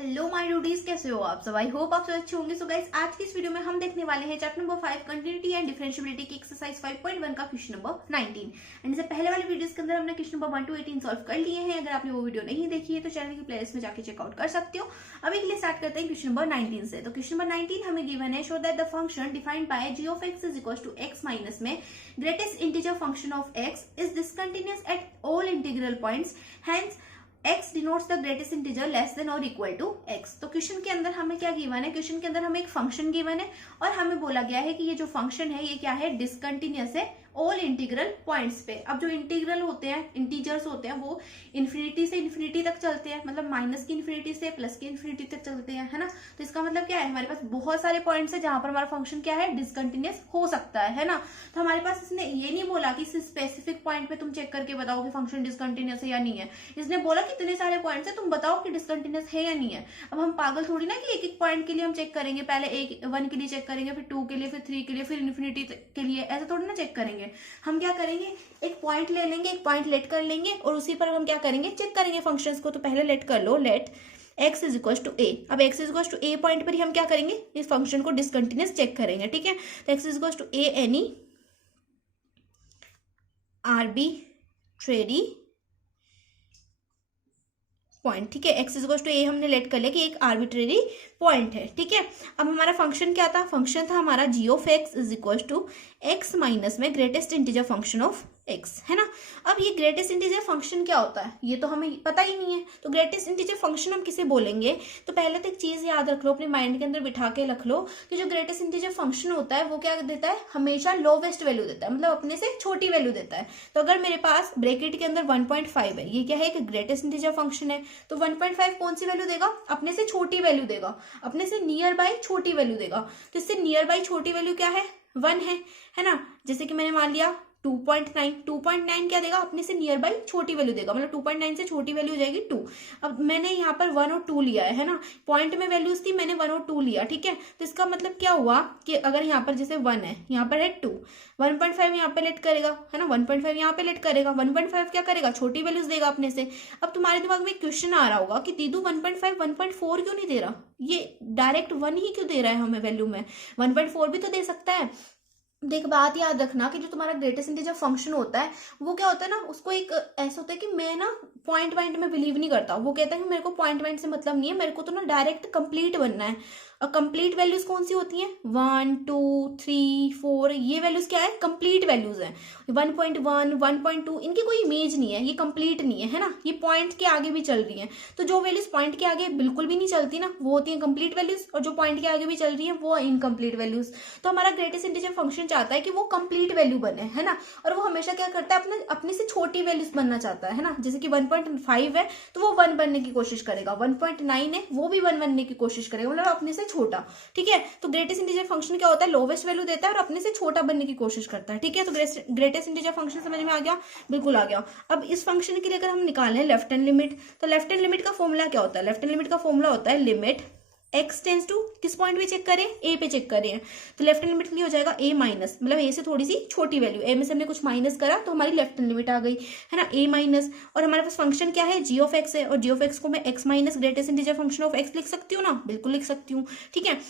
Hello my ड्यूडीज, कैसे हो आप सब। आई होप आप सब अच्छे होंगे। सो गाइस, आज की इस वीडियो में हम देखने वाले हैं chapter number 5 continuity and differentiability की एक्सरसाइज 5.1 का क्वेश्चन नंबर 19। एंड इससे पहले वाले वीडियोस के अंदर हमने क्वेश्चन नंबर 1 to 18 सॉल्व कर लिए हैं। अगर आपने वो वीडियो नहीं देखी है तो चैनल की प्लेलिस्ट में जाके चेकआउट कर सकते हो। अभी के लिए स्टार्ट करते हैं क्वेश्चन नंबर 19 से। तो क्वेश्चन नंबर 19 हमें गिवन है, show that the function defined by g of x is equals to x minus में greatest integer function of x is discontinuous at all integral points, hence x denotes the greatest integer less than और equal to x। तो question के अंदर हमें क्या given है, question के अंदर हमें एक फंक्शन गिवन है और हमें बोला गया है कि ये जो फंक्शन है ये क्या है, डिसकंटिन्यूअस है ऑल इंटीग्रल पॉइंट्स पे। अब जो इंटीग्रल होते हैं, इंटीजर्स होते हैं, वो इन्फिनिटी से इन्फिनिटी तक चलते हैं, मतलब माइनस की इन्फिनिटी से प्लस की इन्फिनिटी तक चलते हैं, है ना। तो इसका मतलब क्या है, हमारे पास बहुत सारे पॉइंट्स है जहां पर हमारा फंक्शन क्या है, डिसकंटिन्यूअस हो सकता है ना। तो हमारे पास इसने ये नहीं बोला कि स्पेसिफिक पॉइंट पे तुम चेक करके बताओ कि फंक्शन डिसकंटिन्यूअस है या नहीं है। इसने बोला कि इतने सारे पॉइंट्स है, तुम बताओ कि डिसकंटिन्यूअस है या नहीं है। अब हम पागल थोड़ी ना कि एक एक पॉइंट के लिए हम चेक करेंगे, पहले एक 1 के लिए चेक करेंगे, फिर 2 के लिए, फिर 3 के लिए, फिर इन्फिनिटी के लिए, ऐसा थोड़ी ना चेक करेंगे। हम क्या करेंगे, एक पॉइंट ले लेंगे, एक पॉइंट लेट कर लेंगे और उसी पर हम क्या करेंगे, चेक करेंगे फंक्शंस को। तो पहले लेट कर लो, let x is equal to a. अब x is equal to a point पर ही हम क्या करेंगे, इस फंक्शन को डिसकंटिन्यूअस चेक करेंगे, ठीक है। तो x is equal to a any arbitrary point, ठीक है। एक्स इज टू ए हमने लेट कर लिया कि एक आर्बिट्रेरी पॉइंट है, ठीक है। अब हमारा फंक्शन क्या था, फंक्शन था हमारा g of x is equal to x minus में greatest integer function of x, है ना। अब ये ग्रेटेस्ट इंटीजर फंक्शन क्या होता है ये तो हमें पता ही नहीं है। तो ग्रेटेस्ट इंटीजर फंक्शन हम किसे बोलेंगे, तो पहले तो एक चीज याद रख लो, अपने माइंड के अंदर बिठा के रख लो कि जो ग्रेटेस्ट इंटीजर फंक्शन होता है वो क्या देता है, हमेशा लोवेस्ट वैल्यू देता है, मतलब अपने से छोटी वैल्यू देता है। तो अगर मेरे पास ब्रैकेट के अंदर 1.5 है, ये क्या है, एक ग्रेटेस्ट इंटीजर फंक्शन है, तो 1.5 कौन सी वैल्यू देगा, अपने से छोटी वैल्यू देगा, अपने से नियर बाय छोटी वैल्यू देगा। तो इससे नियर बाय छोटी वैल्यू क्या है, 1 है ना। जैसे कि मैंने मान लिया 2.9 क्या देगा, अपने से नियर बाई छोटी वैल्यू देगा, मतलब 2.9 से छोटी वैल्यू हो जाएगी 2। अब मैंने यहाँ पर 1 और 2 लिया है ना, पॉइंट में वैल्यूज थी, मैंने 1 और 2 लिया, ठीक है। तो इसका मतलब क्या हुआ कि अगर यहाँ पर जैसे 1 है, यहाँ पर है 2, 1.5 यहाँ पे लेट करेगा, है ना, 1.5 यहाँ पे लेट करेगा, 1.5 क्या करेगा, छोटी वैल्यूज देगा अपने से। अब तुम्हारे दिमाग में क्वेश्चन आ रहा होगा कि दीदू 1.5 1.4 क्यों नहीं दे रहा, ये डायरेक्ट 1 ही क्यों दे रहा है हमें वैल्यू में, 1.4 भी तो दे सकता है। देख, बात याद रखना कि जो तुम्हारा ग्रेटेस्ट इंटीजर फंक्शन होता है वो क्या होता है ना, उसको एक ऐसा होता है कि मैं ना पॉइंट पॉइंट में बिलीव नहीं करता। वो कहता है कि मेरे को पॉइंट पॉइंट से मतलब नहीं है, मेरे को तो ना डायरेक्ट कंप्लीट बनना है। और कंप्लीट वैल्यूज कौन सी होती हैं, 1 2 3 4, ये वैल्यूज क्या है, कंप्लीट वैल्यूज हैं। 1.1 1.2 इनकी कोई इमेज नहीं है, ये कंप्लीट नहीं है ना, ये पॉइंट के आगे भी चल रही है। तो जो वैल्यूज पॉइंट के आगे बिल्कुल भी नहीं चलती ना, वो होती है कंप्लीट वैल्यूज, और जो पॉइंट के आगे भी चल रही है वो इनकम्प्लीट वैल्यूज। तो हमारा ग्रेटेस्ट इंटीजर फंक्शन चाहता है कि वो कंप्लीट वैल्यू बने, है ना। और वो हमेशा क्या करता है, अपने से छोटी वैल्यूज बनना चाहता है ना। जैसे कि 1.5 है तो वो 1 बनने की कोशिश करेगा, 1.9 है वो भी 1 बनने की कोशिश करेगा, मतलब अपने से छोटा, ठीक है। तो ग्रेटेस्ट इंटीजर फंक्शन क्या होता है, लोवेस्ट वैल्यू देता है और अपने से छोटा बनने की कोशिश करता है, ठीक है। तो ग्रेटेस्ट इंटीजर फंक्शन समझ में आ गया, बिल्कुल आ गया। अब इस फंक्शन के लिए अगर हम निकालें लेफ्ट हैंड लिमिट, तो लेफ्ट हैंड लिमिट का फॉर्मूला क्या होता है, लेफ्ट हैंड लिमिट का फॉर्मूला होता है लिमिट एक्स टेंस टू किस पॉइंट पे चेक करें, ए पे चेक करें। तो लेफ्ट हैंड लिमिट के लिए हो जाएगा ए माइनस, मतलब ए से थोड़ी सी छोटी वैल्यू, ए में से हमने कुछ माइनस करा तो हमारी लेफ्ट हैंड लिमिट आ गई, है ना, ए माइनस। और हमारे पास फंक्शन क्या है, जी ऑफ एक्स है, और जी ऑफ एक्स को मैं x minus greatest integer function of x लिख सकती हूँ ना, बिल्कुल लिख सकती हूँ, ठीक है।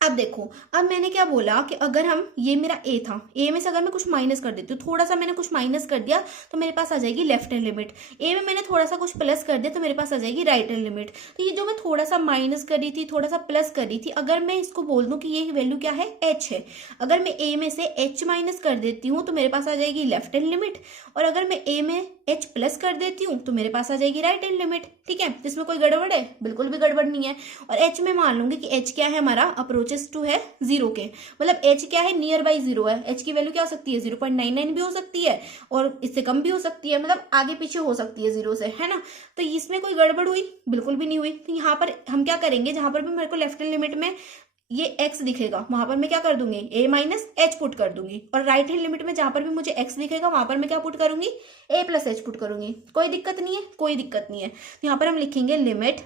अब देखो, अब मैंने क्या बोला कि अगर हम, ये मेरा ए था, ए में से अगर मैं कुछ माइनस कर देती हूँ, थोड़ा सा मैंने कुछ माइनस कर दिया तो मेरे पास आ जाएगी लेफ्ट हैंड लिमिट। ए में मैंने थोड़ा सा कुछ प्लस कर दिया तो मेरे पास आ जाएगी राइट हैंड लिमिट। तो ये जो मैं थोड़ा सा माइनस कर रही थी, थोड़ा सा प्लस कर रही थी, अगर मैं इसको बोल दूं कि ये वैल्यू क्या है, एच है, अगर मैं ए में से एच माइनस कर देती हूँ तो मेरे पास आ जाएगी लेफ्ट हैंड लिमिट, और अगर मैं ए में एच प्लस कर देती हूँ तो मेरे पास आ जाएगी राइट हैंड लिमिट, ठीक है। इसमें कोई गड़बड़ है, बिल्कुल भी गड़बड़ नहीं है। और एच में मान लूंगी कि एच क्या है, हमारा अप्रोचेस टू है 0 के, मतलब एच क्या है, नियर बाई 0 है। एच की वैल्यू क्या हो सकती है, 0.99 भी हो सकती है और इससे कम भी हो सकती है, मतलब आगे पीछे हो सकती है 0 से, है ना। तो इसमें कोई गड़बड़ हुई, बिल्कुल भी नहीं हुई। तो यहाँ पर हम क्या करेंगे, जहां पर भी मेरे को लेफ्ट हैंड लिमिट में ये x दिखेगा वहां पर मैं क्या कर दूंगी, a माइनस एच पुट कर दूंगी, और राइट हैंड लिमिट में जहां पर भी मुझे x दिखेगा वहां पर मैं क्या पुट करूंगी, a प्लस एच पुट करूंगी। कोई दिक्कत नहीं है, कोई दिक्कत नहीं है। तो यहाँ पर हम लिखेंगे लिमिट,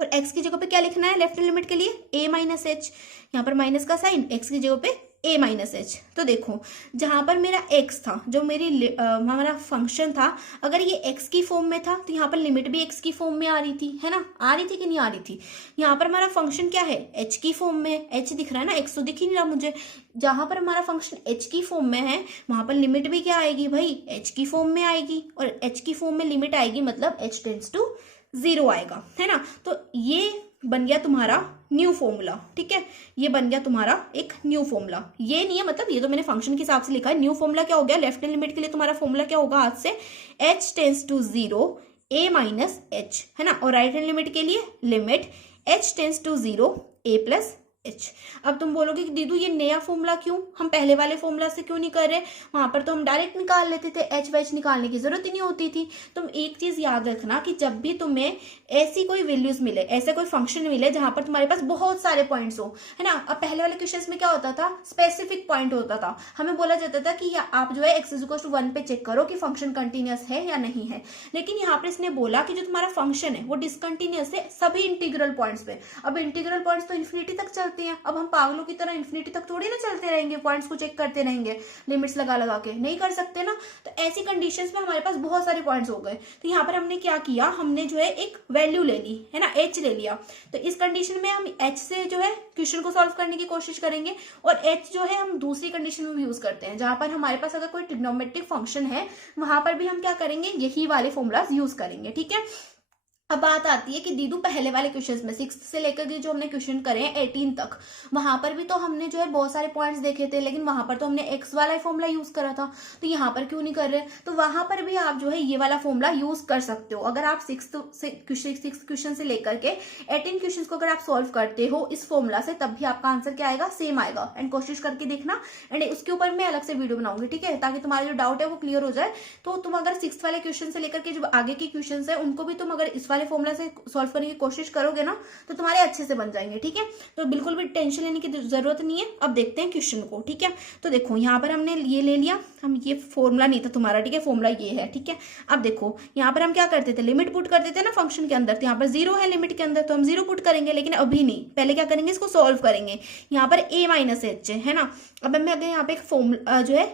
और x की जगह पे क्या लिखना है लेफ्ट हैंड लिमिट के लिए, a माइनस एच, यहाँ पर माइनस का साइन, x की जगह पे ए माइनस एच। तो देखो जहां पर मेरा एक्स था, जो हमारा फंक्शन था, अगर ये एक्स की फॉर्म में था तो यहाँ पर लिमिट भी एक्स की फॉर्म में आ रही थी, है ना, आ रही थी कि नहीं आ रही थी। यहाँ पर हमारा फंक्शन क्या है, एच की फॉर्म में, एच दिख रहा है ना, एक्स तो दिख ही नहीं रहा मुझे। जहां पर हमारा फंक्शन एच की फॉर्म में है वहां पर लिमिट भी क्या आएगी भाई, एच की फॉर्म में आएगी, और एच की फॉर्म में लिमिट आएगी मतलब एच टेंड्स टू 0 आएगा, है ना। तो ये बन गया तुम्हारा न्यू फॉर्मूला, ठीक है, ये बन गया तुम्हारा एक न्यू फॉर्मूला। ये नहीं है मतलब, ये तो मैंने फंक्शन के हिसाब से लिखा है। न्यू फॉर्मूला क्या हो गया, लेफ्ट हैंड लिमिट के लिए तुम्हारा फॉर्मूला क्या होगा आज से, h tends to 0 a minus h, है ना, और राइट हैंड लिमिट के लिए limit h tends to 0 a plus h. अब तुम बोलोगे कि दीदू ये नया फॉर्मूला क्यों, हम पहले वाले फॉर्मूला से क्यों नहीं कर रहे, वहां पर तो हम डायरेक्ट निकाल लेते थे, एच वेच निकालने की जरूरत ही नहीं होती थी। तुम एक चीज याद रखना कि जब भी तुम्हें ऐसी कोई वैल्यूज मिले, ऐसे कोई फंक्शन मिले जहां पर तुम्हारे पास बहुत सारे पॉइंट्स हो, है ना। अब पहले वाले क्वेश्चन में क्या होता था, स्पेसिफिक पॉइंट होता था, हमें बोला जाता था कि आप जो है एक्स इज इक्वल टू 1 पे चेक करो कि फंक्शन कंटिन्यूअस है या नहीं है। लेकिन यहाँ पर इसने बोला कि जो तुम्हारा फंक्शन है वो डिसकंटिन्यूअस है सभी इंटीग्रल पॉइंट्स पे। अब इंटीग्रल पॉइंट्स तो इन्फिनिटी तक चलते हैं, अब हम पागलों की तरह इन्फिनिटी तक थोड़ी ना चलते रहेंगे, पॉइंट्स को चेक करते रहेंगे लिमिट्स लगा लगा के, नहीं कर सकते ना। तो ऐसी कंडीशंस में हमारे पास बहुत सारे पॉइंट्स हो गए, तो यहाँ पर हमने क्या किया, हमने जो है एक वैल्यू ले ली, है ना, एच ले लिया। तो इस कंडीशन में हम एच से जो है क्वेश्चन को सॉल्व करने की कोशिश करेंगे, और एच जो है हम दूसरी कंडीशन में भी यूज करते हैं, जहां पर हमारे पास अगर कोई ट्रिग्नोमेट्रिक फंक्शन है वहां पर भी हम क्या करेंगे, यही वाले फॉर्मूलाज यूज करेंगे, ठीक है। अब बात आती है कि दीदू पहले वाले क्वेश्चंस में 6 से लेकर के जो हमने क्वेश्चन करे हैं 18 तक, वहां पर भी तो हमने जो है बहुत सारे पॉइंट्स देखे थे, लेकिन वहां पर तो हमने एक्स वाला फॉर्मूला यूज करा था, तो यहाँ पर क्यों नहीं कर रहे। तो वहां पर भी आप जो है ये वाला फॉर्मूला यूज कर सकते हो। अगर आप 6 क्वेश्चन से लेकर के 18 क्वेश्चन को अगर आप सॉल्व करते हो इस फॉर्मूला से, तब भी आपका आंसर क्या आएगा, सेम आएगा। एंड कोशिश करके देखना, एंड उसके ऊपर मैं अलग से वीडियो बनाऊंगी, ठीक है, ताकि तुम्हारा जो डाउट है वो क्लियर हो जाए। तो तुम अगर 6 वाले क्वेश्चन से लेकर के जो आगे के क्वेश्चन है उनको भी तुम अगर इस वाले फॉर्मूला से सॉल्व करने की कोशिश करोगे ना, तो तुम्हारे अच्छे से बन जाएंगे, ठीक है। तो बिल्कुल भी टेंशन लेने की जरूरत नहीं है। अब देखते हैं क्वेश्चन को, ठीक है। तो देखो यहाँ पर हमने ये ले लिया, हम ये फॉर्मूला नहीं था तुम्हारा, ठीक है, फॉर्मूला ये है, ठीक है। अब देखो यहाँ पर हम क्या करते थे, लिमिट पुट करते थे ना फंक्शन के अंदर, तो यहाँ पर 0 है लिमिट के अंदर, तो हम 0 पुट करेंगे, लेकिन अभी नहीं, पहले क्या करेंगे, इसको सॉल्व करेंगे। यहाँ पर a माइनस एच है ना। अब मैं अगर यहाँ पे एक फॉर्मूला जो है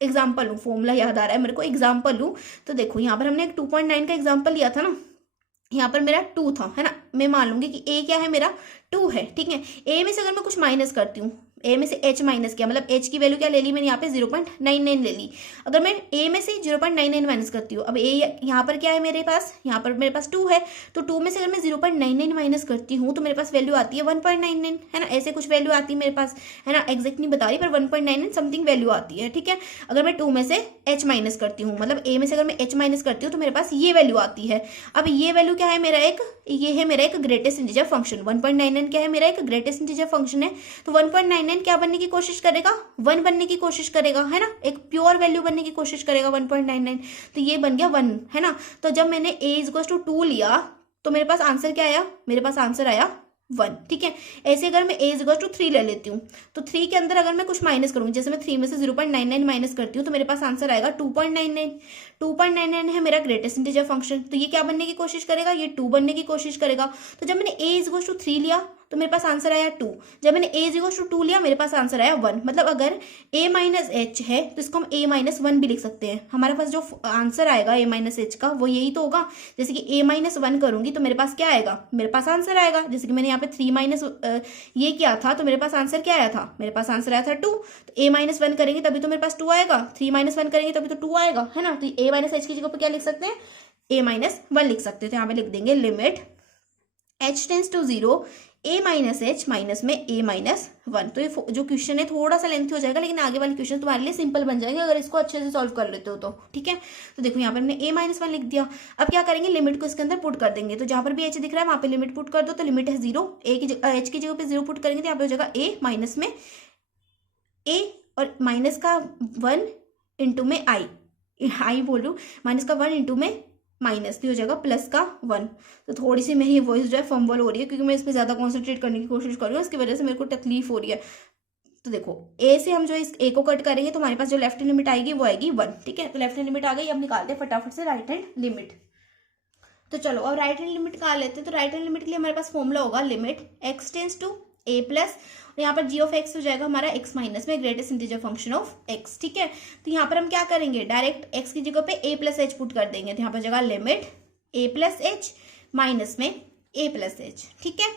एग्जाम्पल लूँ, फॉर्मूला याद आ रहा है मेरे को, एग्जाम्पल लूँ, तो देखो यहाँ पर हमने एक 2.9 का एग्जाम्पल लिया था ना, यहाँ पर मेरा 2 था, है ना। मैं मान लूंगी कि a क्या है, मेरा 2 है, ठीक है। a में से अगर मैं कुछ माइनस करती हूँ, a में से h माइनस किया, मतलब h की वैल्यू क्या ले ली मैंने यहाँ पे 0.99 ले ली। अगर मैं a में से 0.99 माइनस करती हूँ, अब a यहाँ पर क्या है मेरे पास, यहाँ पर मेरे पास 2 है, तो 2 में से अगर मैं 0.99 माइनस करती हूँ तो मेरे पास वैल्यू आती है 1.99, है ना। ऐसे कुछ वैल्यू आती है मेरे पास, है ना, एग्जैक्ट नहीं बता रही, पर 1.99 समथिंग वैल्यू आती है, ठीक है। अगर मैं 2 में से h माइनस करती हूँ, मतलब a में से अगर मैं h माइनस करती हूँ तो मेरे पास ये वैल्यू आती है। अब ये वैल्यू क्या है मेरा, ये है मेरा एक ग्रेटेस्ट इंटीजर फंक्शन। 1.99 क्या है, मेरा एक ग्रेटेस्ट इंटीजर फंक्शन है, तो 1.99 क्या बनने की कोशिश करेगा, 1 बनने की कोशिश करेगा, है ना, एक प्योर वैल्यू बनने की कोशिश करेगा 1.99, तो ये बन गया 1, है ना। तो जब मैंने a इक्वल्स टू 2 लिया तो मेरे पास आंसर क्या आया, मेरे पास आंसर आया 1, ठीक है। ऐसे अगर मैं a इक्वल्स टू 3 ले लेती हूँ, तो 3 के अंदर अगर मैं कुछ माइनस करूंगी, जैसे मैं 3 में से 0.99 माइनस करती हूँ, तो मेरे पास आंसर आएगा 2.99। 2.99 है मेरा ग्रेटेस्ट इंटीजर फंक्शन, तो ये क्या बनने की कोशिश करेगा, ये 2 बनने की कोशिश करेगा। तो जब मैंने a इक्वल्स टू 3 लिया तो मेरे पास आंसर आया 2, जब मैंने a इक्वल्स टू 2 लिया मेरे पास आंसर आया 1। मतलब अगर a माइनस एच है तो इसको हम a माइनस 1 भी लिख सकते हैं। हमारे पास जो आंसर आएगा a माइनस एच का वो यही तो होगा। जैसे कि a माइनस 1 करूंगी तो मेरे पास क्या आएगा, मेरे पास आंसर आएगा। जैसे कि मैंने यहाँ पे 3 माइनस ये किया था तो मेरे पास आंसर क्या आया था, मेरे पास आंसर आया था 2। तो a माइनस 1 करेंगे तभी तो मेरे पास 2 आएगा, 3 माइनस 1 करेंगे तभी तो 2 आएगा, है ना। तो a माइनस एच की जगह पर क्या लिख सकते हैं, a माइनस 1 लिख सकते हैं। तो यहाँ पे लिख देंगे limit h tends to 0 a minus h minus में a माइनस 1। तो ये जो क्वेश्चन है थोड़ा सा लेंथी हो जाएगा, लेकिन आगे वाले क्वेश्चन तुम्हारे लिए सिंपल बन जाएंगे अगर इसको अच्छे से सॉल्व कर लेते हो तो, ठीक है। तो देखो यहाँ पर हमने a माइनस 1 लिख दिया। अब क्या करेंगे, लिमिट को इसके अंदर पुट कर देंगे। तो जहां पर भी h दिख रहा है वहां पे लिमिट पुट कर दो, तो लिमिट है 0, h की जगह पे 0 पुट करेंगे तो यहाँ पे हो जाएगा a माइनस में a और माइनस का 1 इंटू में आई बोलूँ, माइनस का 1 इंटू में माइनस, तो हो जाएगा प्लस का 1। तो थोड़ी सी मेरी वॉइस जो है फंबल हो रही है क्योंकि मैं इस पर ज्यादा कॉन्सेंट्रेट करने की कोशिश कर रही हूँ, इसकी वजह से मेरे को तकलीफ हो रही है। तो देखो a से हम जो इस a को कट करेंगे तो हमारे पास जो लेफ्ट हैंड लिमिट आएगी वो आएगी 1, ठीक है। तो लेफ्ट हैंड लिमिट आ गई, अब निकालते हैं फटाफट से राइट हैंड लिमिट। तो चलो अब राइट हैंड लिमिट निकाल लेते हैं। तो राइट हैंड लिमिट के लिए हमारे पास फॉर्मूला होगा limit x tends to a plus, यहाँ पर जी ऑफ एक्स हो जाएगा हमारा एक्स माइनस में greatest integer function of x. ठीक है, तो यहाँ पर हम क्या करेंगे, डायरेक्ट एक्स की जगह पे ए प्लस एच पुट कर देंगे, तो यहाँ पर जगह लिमिट ए प्लस एच माइनस में ए प्लस एच। ठीक है,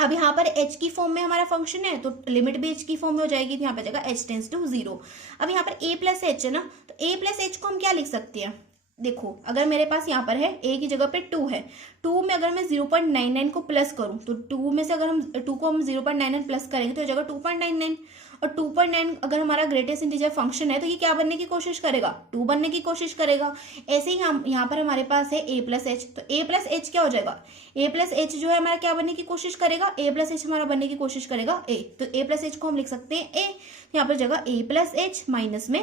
अब यहाँ पर h की फॉर्म में हमारा फंक्शन है तो लिमिट भी h की फॉर्म में हो जाएगी, तो यहाँ पर जगह h टेंस टू 0। अब यहाँ पर a प्लस एच है ना, तो a प्लस एच को हम क्या लिख सकते हैं, देखो अगर मेरे पास यहाँ पर है a की जगह पे 2 है, 2 में अगर मैं 0.99 को प्लस करूँ तो 2 में से अगर हम 2 को हम 0.99 प्लस करेंगे तो जगह 2.99, और 2.9 अगर हमारा ग्रेटेस्ट इंटीजर फंक्शन है तो ये क्या बनने की कोशिश करेगा, 2 बनने की कोशिश करेगा। ऐसे ही हम यहाँ पर हमारे पास है a प्लस एच, तो a प्लस एच क्या हो जाएगा, a प्लस एच जो है हमारा क्या बनने की कोशिश करेगा, a प्लस एच हमारा बनने की कोशिश करेगा a, तो a प्लस एच को हम लिख सकते हैं a, यहाँ पर जगह a प्लस एच माइनस में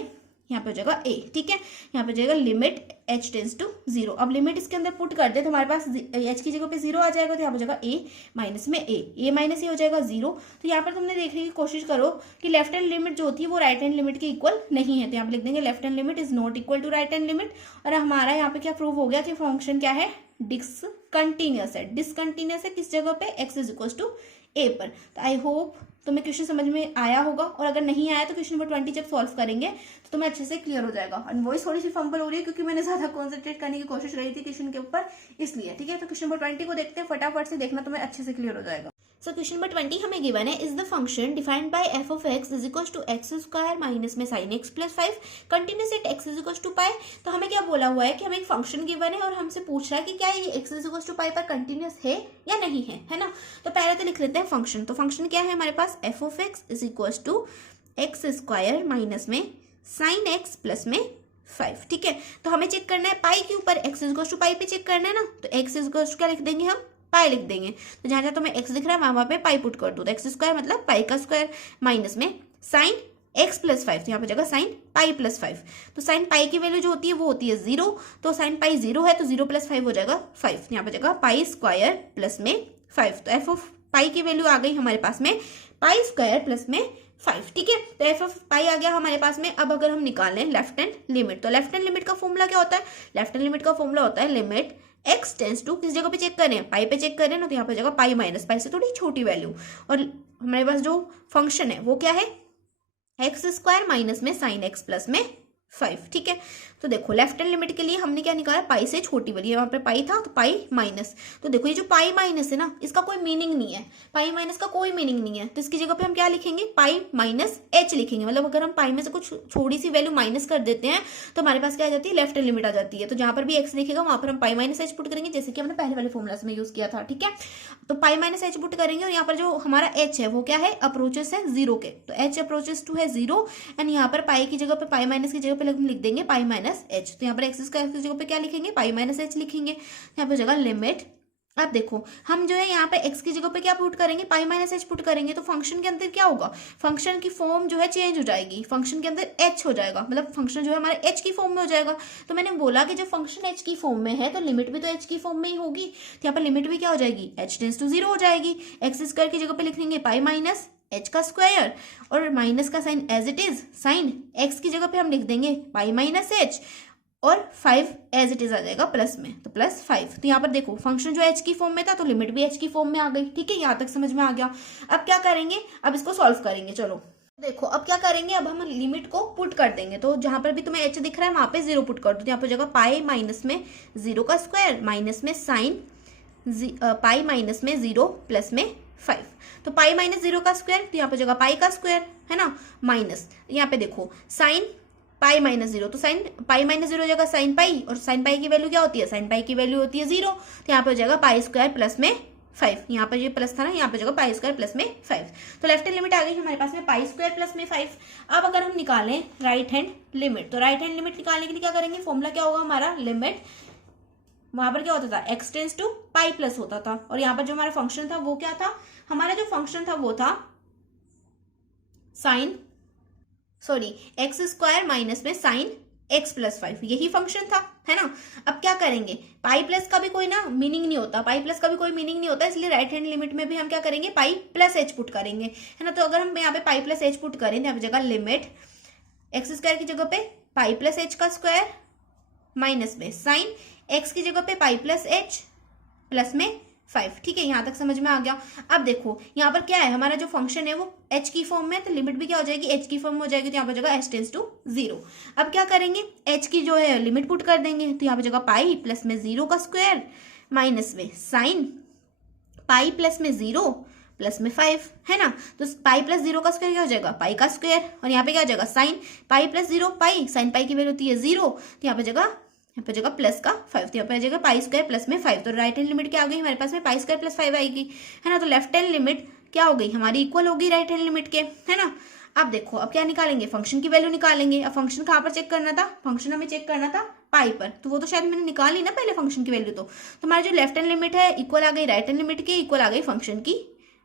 यहाँ पे हो जाएगा a। ठीक है, यहाँ पे जाएगा लिमिट h टेंस टू 0। अब लिमिट इसके अंदर पुट कर दे तो हमारे पास h की जगह पे 0 आ जाएगा, तो यहाँ पे जाएगा a माइनस में a माइनस ए हो जाएगा 0। तो यहाँ पर तुमने देखने की कोशिश करो कि लेफ्ट हैंड लिमिट जो होती है वो राइट हैंड लिमिट के इक्वल नहीं है, तो यहाँ पे लिख देंगे left hand limit is not equal to right hand limit. और हमारा यहाँ पे क्या प्रूव हो गया कि फंक्शन क्या है, डिसकंटिन्यूअस है। डिसकंटिन्यूअस है किस जगह पे, x is equal to a पर। तो आई होप तुम्हें क्वेश्चन समझ में आया होगा, और अगर नहीं आया तो क्वेश्चन नंबर 20 जब सॉल्व करेंगे तो तुम्हें अच्छे से क्लियर हो जाएगा। और वॉइस थोड़ी सी फंबल हो रही है क्योंकि मैंने ज्यादा कॉन्सेंट्रेट करने की कोशिश रही थी क्वेश्चन के ऊपर, इसलिए। ठीक है, तो क्वेश्चन नंबर 20 को देखते हैं, फटाफट से देखना, तुम्हें अच्छे से क्लियर हो जाएगा। सो क्वेश्चन नंबर 20 हमें गिवन है, is the function defined by f of x is equal to x square minus में sine x plus 5 continuous at x is equal to pi. तो हमें क्या बोला हुआ है कि हमें एक फंक्शन गिवन है और हमसे पूछ रहा है कि क्या ये एक्स इज इक्वल टू पाई पर कंटिन्यूस है या नहीं है ना। तो पहले तो लिख लेते हैं फंक्शन। तो फंक्शन क्या है हमारे पास, f of x is equal to x square minus में साइन एक्स प्लस में 5। ठीक है, तो हमें चेक करना है पाई के ऊपर, एक्स इज इक्वल टू पाई पे चेक करना है ना, तो एक्स इज इक्वल टू क्या लिख देंगे हम, पाई लिख देंगे। तो जहां जहां तुम्हें x दिख रहा है वहां पे पाई पुट कर दो, तो एक्स स्क्वायर मतलब पाई का स्क्वायर माइनस में साइन x प्लस 5, तो यहाँ पे जगह साइन पाई प्लस 5। तो साइन पाई की वैल्यू जो होती है वो होती है 0, तो साइन पाई 0 है तो 0 प्लस 5 हो जाएगा 5, यहाँ पे जगह पाई स्क्वायर प्लस में 5। तो एफ ऑफ पाई की वैल्यू आ गई हमारे पास में पाई स्क्वायर प्लस में 5। ठीक है, तो एफ ऑफ पाई आ गया हमारे पास में। अब अगर हम निकालें लेफ्ट हैंड लिमिट, तो लेफ्ट हैंड लिमिट का फॉर्मूला क्या होता है, लेफ्ट हैंड लिमिट का फॉर्मूला होता है लिमिट x टेंस टू, किस जगह पे चेक करें, पाई पे चेक करें ना, तो यहाँ पे जगह पाई माइनस पाई से थोड़ी छोटी वैल्यू, और हमारे पास जो फंक्शन है वो क्या है, एक्स स्क्वायर माइनस में साइन एक्स प्लस में 5। ठीक है, तो देखो लेफ्ट हैंड लिमिट के लिए हमने क्या निकाला, पाई से छोटी वाली, वहां पर पाई था तो पाई माइनस। तो देखो ये जो पाई माइनस है ना, इसका कोई मीनिंग नहीं है, पाई माइनस का कोई मीनिंग नहीं है, तो इसकी जगह पे हम क्या लिखेंगे, पाई माइनस एच लिखेंगे। मतलब अगर हम पाई में से कुछ थोड़ी सी वैल्यू माइनस कर देते हैं तो हमारे पास क्या आ जाती है, लेफ्ट हैंड लिमिट आ जाती है। तो जहां पर भी एक्स दिखेगा वहां पर हम पाई माइनस एच पुट करेंगे, जैसे कि हमने पहले वाले फॉर्मूला में यूज किया था। ठीक है, तो पाई माइनस एच पुट करेंगे, और यहाँ पर जो हमारा एच है वो क्या है, अप्रोचेस है 0 के, तो एच अप्रोचेस टू है 0, एंड यहाँ पर पाई की जगह पे, पाई माइनस की जगह पे हम लिख देंगे पाई माइनस एच। तो यहाँ पर एक्स स्क्वायर की जगह पे क्या लिखेंगे, पाई माइनस एच लिखेंगे, यहाँ पे जगह लिमिट। अब देखो हम जो है यहाँ पे x की जगह पे क्या पुट करेंगे, पाई माइनस एच पुट करेंगे, तो फंक्शन के अंदर क्या होगा, फंक्शन की फॉर्म जो है चेंज हो जाएगी, फंक्शन के अंदर h हो जाएगा, मतलब फंक्शन जो है हमारे h की फॉर्म में हो जाएगा। तो मैंने बोला कि जब फंक्शन h की फॉर्म में है तो लिमिट भी तो h की फॉर्म में ही होगी, तो यहाँ पर लिमिट भी क्या हो जाएगी, h टेंस टू 0 हो जाएगी। एक्स स्क्वायर की जगह पे लिख देंगे पाई माइनस h का स्क्वायर, और माइनस का sign as it is, sine x की जगह पे हम लिख देंगे पाई माइनस h, और 5 एज इट इज आ जाएगा प्लस में, तो प्लस 5। तो यहाँ पर देखो फंक्शन जो h की फॉर्म में था तो लिमिट भी h की फॉर्म में आ गई। ठीक है, यहाँ तक समझ में आ गया। अब क्या करेंगे, अब इसको सॉल्व करेंगे। चलो देखो अब क्या करेंगे, अब हम लिमिट को पुट कर देंगे, तो जहां पर भी तुम्हें h दिख रहा है वहां पे 0 पुट कर दो, तो यहाँ पर जगह पाई माइनस में 0 का स्क्वायर माइनस में साइन पाई माइनस में 0 प्लस में 5। तो पाई माइनस 0 का स्क्वायर, तो यहाँ पर जगह पाई का स्क्वायर है ना, माइनस यहाँ पे देखो साइन पाई माइनस 0, तो साइन पाई माइनस 0 जगह साइन पाई, और साइन पाई की वैल्यू क्या होती है, साइन पाई की वैल्यू होती है 0, तो यहाँ पर हो जाएगा पाई स्क्वायर प्लस में 5। यहाँ पर ये प्लस था ना, यहाँ पे जगह पाई स्क्वायर प्लस में 5। तो लेफ्ट हैंड लिमिट आ गई हमारे पास में पाई स्क्वायर प्लस में 5। अब अगर हम निकालें राइट हैंड लिमिट, तो राइट हैंड लिमिट निकालने के लिए क्या करेंगे, फॉर्मूला क्या होगा हमारा, लिमिट, वहां पर क्या होता था, x tends to pi plus होता था, और यहाँ पर जो हमारा फंक्शन था वो क्या था, हमारा जो फंक्शन था वो था साइन एक्स स्क्वायर माइनस में साइन एक्स प्लस 5, यही फंक्शन था, है ना। अब क्या करेंगे, पाई प्लस का भी कोई ना मीनिंग नहीं होता, पाई प्लस का भी कोई मीनिंग नहीं होता, इसलिए राइट हैंड लिमिट में भी हम क्या करेंगे, पाई प्लस एच पुट करेंगे, है ना। तो अगर हम यहाँ पे पाई प्लस एच पुट करें, यहाँ पे जगह लिमिट एक्स स्क्वायर की जगह पे पाई प्लस एच का स्क्वायर माइनस में साइन एक्स की जगह पे पाई प्लस एच प्लस में 5। ठीक है, यहाँ तक समझ में आ गया। अब देखो यहाँ पर क्या है, हमारा जो फंक्शन है वो h की फॉर्म में है, तो लिमिट भी क्या हो जाएगी, h की फॉर्म में हो जाएगी, तो यहाँ पर जगह h टेंड्स टू 0। अब क्या करेंगे, h की जो है लिमिट पुट कर देंगे, तो यहाँ पर जगह पाई प्लस में 0 का स्क्वायर माइनस में साइन पाई प्लस में 0 प्लस में 5, है ना। तो पाई प्लस 0 का स्क्वायर क्या हो जाएगा, पाई का स्क्वायर, और यहाँ पे क्या हो जाएगा साइन पाई प्लस 0 पाई, साइन पाई की वैल्यू होती है 0, तो यहाँ पे जगह प्लस का 5, तो यहाँ पे जगह पाई स्क्वायर प्लस में 5, तो राइट हैंड लिमिट क्या आ गई हमारे पास में, पाई स्क्वायर प्लस 5 आएगी, है ना। तो लेफ्ट हैंड लिमिट क्या हो गई हमारी, इक्वल होगी राइट हैंड लिमिट के, है ना। अब देखो अब क्या निकालेंगे, फंक्शन की वैल्यू निकालेंगे। अब फंक्शन कहाँ पर चेक करना था, फंक्शन हमें चेक करना था पाई पर, तो वो तो शायद मैंने निकाली ना पहले फंक्शन की वैल्यू। तो हमारा जो लेफ्ट हैंड लिमिट है इक्वल आ गई राइट हैंड लिमिट के, इक्वल आ गई फंक्शन की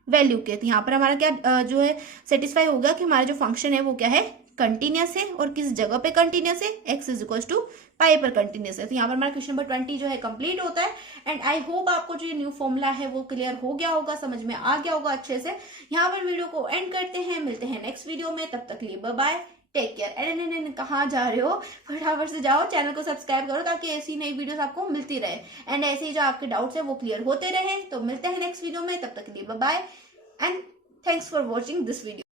वैल्यू के। तो यहाँ पर हमारा क्या जो है सेटिस्फाई हो गया कि हमारा जो फंक्शन है वो क्या है, कंटिन्यूअस है, और किस जगह पे कंटिन्यूअस है, x इज इक्वल टू पाई पर कंटिन्यूअस है। तो यहाँ पर हमारा क्वेश्चन नंबर 20 जो है कंप्लीट होता है। एंड आई होप आपको जो ये न्यू फॉर्मूला है वो क्लियर हो गया होगा, समझ में आ गया होगा अच्छे से। यहाँ पर वीडियो को एंड करते हैं, मिलते हैं नेक्स्ट वीडियो में, तब तक लिए bye bye, take care. And कहाँ जा रहे हो, फटाफट से जाओ चैनल को सब्सक्राइब करो ताकि ऐसी नई वीडियोस आपको मिलती रहे, एंड ऐसे ही जो आपके डाउट्स है वो क्लियर होते रहे। तो मिलते हैं नेक्स्ट वीडियो में, तब तक लिए bye bye, and thanks for watching this video.